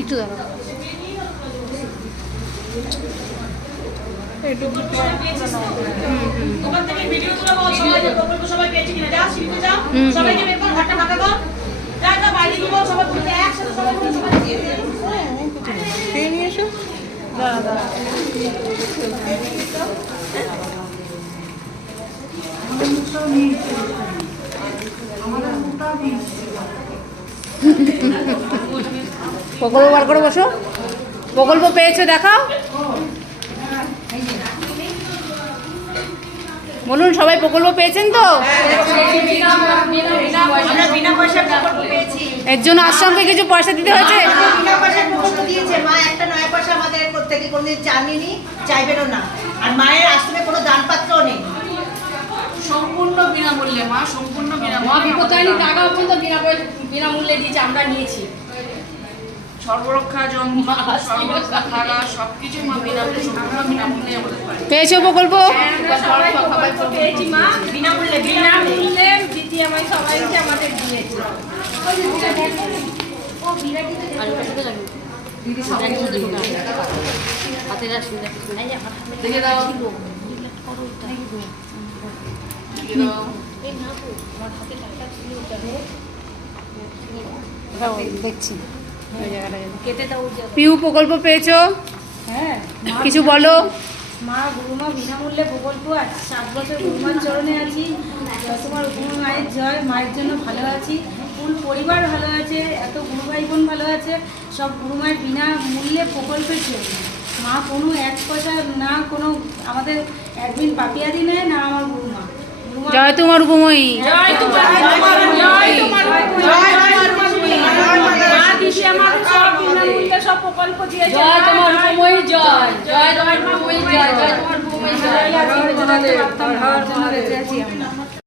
একটু দাঁড়াও। ওখান থেকে ভিডিও তুলে বল সবাই যে প্রকল্প সবাই পেয়েছে কিনা, যা শিখতে যাও সবাইকে বের কর, ঘরটা ফাঁকা কর, যা যা বাইরে গিয়ে বল সবাই বলতে একসাথে সবাই বলে সবাই দিয়ে দে। খেয়ে নিয়ে এসো। প্রকল্প বার করে বসো। প্রকল্প পেয়েছো দেখাও। বলুন সবাই প্রকল্প পেয়েছেন তো? আমরা বিনা পয়সায় প্রকল্প পেয়েছি। এর জন্য আশ্রমকে কিছু পয়সা দিতে হয়েছে? বিনা পয়সায় প্রকল্প দিয়েছে মা, একটা নয়া পয়সা আমাদের প্রত্যেকে কোনোদিন চাননি, চাইবেনও না। আর মায়ের আশ্রমে কোনো দানপাত্রও নেই, সম্পূর্ণ বিনামূল্যে মা, সম্পূর্ণ বিনামূল্যে। মা বিপত্তারিণী টাকা পর্যন্ত বিনামূল্যে দিয়েছে, আমরা নিয়েছি। সর্বরক্ষা জন্মা সর্বরক্ষা থাকা সবকিছু মা বিনামূল্যে, সম্পূর্ণ বিনামূল্যে আমাদের পারে। পেয়েছো প্রকল্প? সবাই প্রকল্প পেয়েছি মা, বিনামূল্যে বিনামূল্যে দিদি আমায় সবাইকে আমাদের দিয়েছে। দেখছি পিউ প্রকল্প পেয়েছো? হ্যাঁ কিছু বলো। মা গুরুমা বিনামূল্যে প্রকল্প, 7 বছর গুরুমার চরণে আছি। তোমার গুরু মায়ের জয়, মায়ের জন্য ভালো আছি, ফুল পরিবার ভালো আছে, এত গুরু ভাই বোন ভালো আছে, সব গুরু মায়ের বিনামূল্যে প্রকল্পের জন্য। মা কোনো 1 পয়সা না, কোনো আমাদের অ্যাডমিন পাপিয়াদি নেয় না আমার গুরুমা। জয় তোমার উপময়ী। জয় তোমার, জয় তোমার, মা দিদি আমাদের সব বিনামূল্যে সব প্রকল্প দিয়েছে। জয় তোমার উপময়ী, জয় জয় তোমার উপময়ী, জয় জয় তোমার উপময়ী, জয়।